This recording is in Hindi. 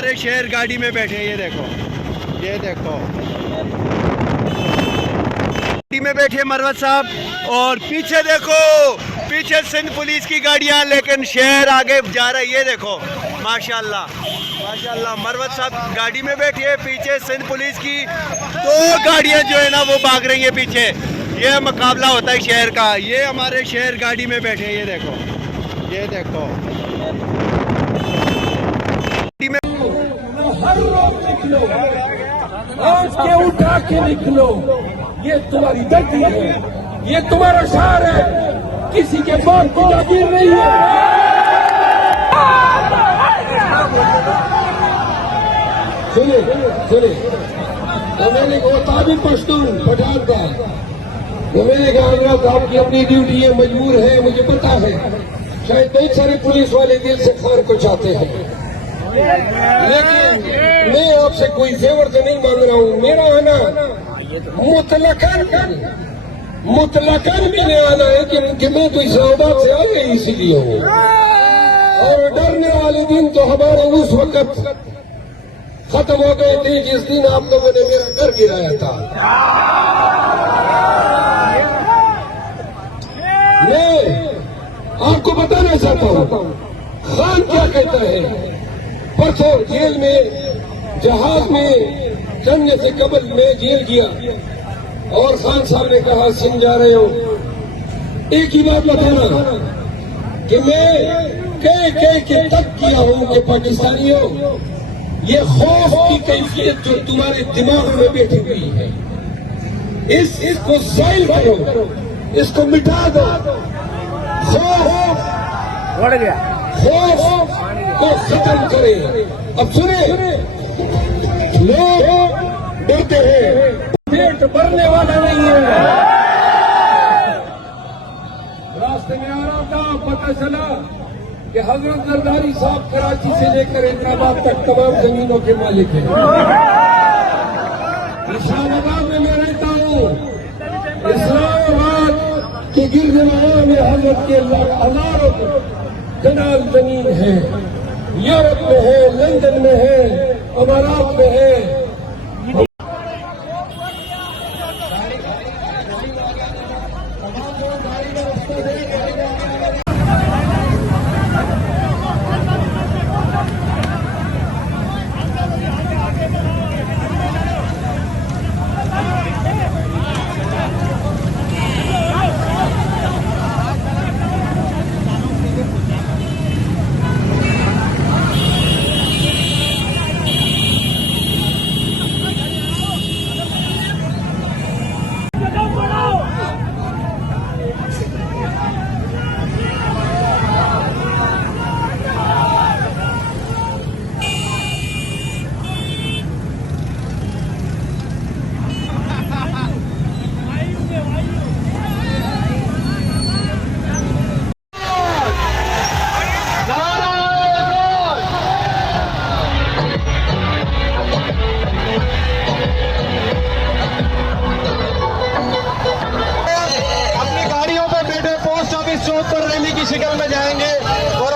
हमारे शहर गाड़ी में बैठे हैं। ये देखो गाड़ी में बैठे मरवत साहब, और पीछे देखो, पीछे सिंध पुलिस की गाड़ियां, लेकिन शहर आगे जा रहा है। ये देखो माशाल्लाह माशाल्लाह, मरवत साहब गाड़ी में बैठी है, पीछे सिंध पुलिस की 2 गाड़ियां जो है ना वो भाग रही है पीछे। ये मुकाबला होता है शहर का। ये हमारे शहर गाड़ी में बैठे हैं। ये देखो हर रोज निकलो, आंख के उठा के निकलो, ये तुम्हारी धरती है, ये तुम्हारा शहर है, किसी के बाप की जागीर नहीं है। सुनिए तो मैंने वो ताबिर पश्तून पठान का, वो मैंने कहा हजरत आपकी अपनी ड्यूटी है, मजबूर है, मुझे पता है, शायद बहुत सारे पुलिस वाले दिल से खार को चाहते हैं, लेकिन मैं आपसे कोई जेवर तो नहीं मांग रहा हूँ। मेरा आना मुतलकन मैंने आना है कि मैं तो इस्लामाबाद से आया इसीलिए हूँ, और डरने वाले दिन तो हमारे उस वक्त खत्म हो गए थे जिस दिन आप लोगों ने मेरा घर गिराया था। मैं आपको बताना चाहता हूँ खान क्या कहता है। परसों जेल में जहाज में चढ़ने से कबल मैं जेल गया और खान साहब ने कहा सिंध जा रहे हो, एक ही बात बताना कि मैं कह के तक किया हूं कि पाकिस्तानियों, ये खौफ की कैफियत जो तुम्हारे दिमाग में बैठी हुई है, इसको ज़ाइल करो, इसको मिटा दो। खौफ बढ़ गया, खौफ को खत्म करें। अब सुने, लोग डरते हैं, पेट भरने वाला नहीं है। रास्ते में आ रहा था, पता चला कि हजरत जरदारी साहब कराची से लेकर हैदराबाद तक तमाम जमीनों के मालिक हैं। इस्लामाबाद में मैं रहता हूँ, इस्लामाबाद के गिरदनवां में हजरत के हजारों कनाल जमीन है, यूरोप में है, लंदन में है, अमारात में है। शोध पर रैली की शक्ल में जाएंगे और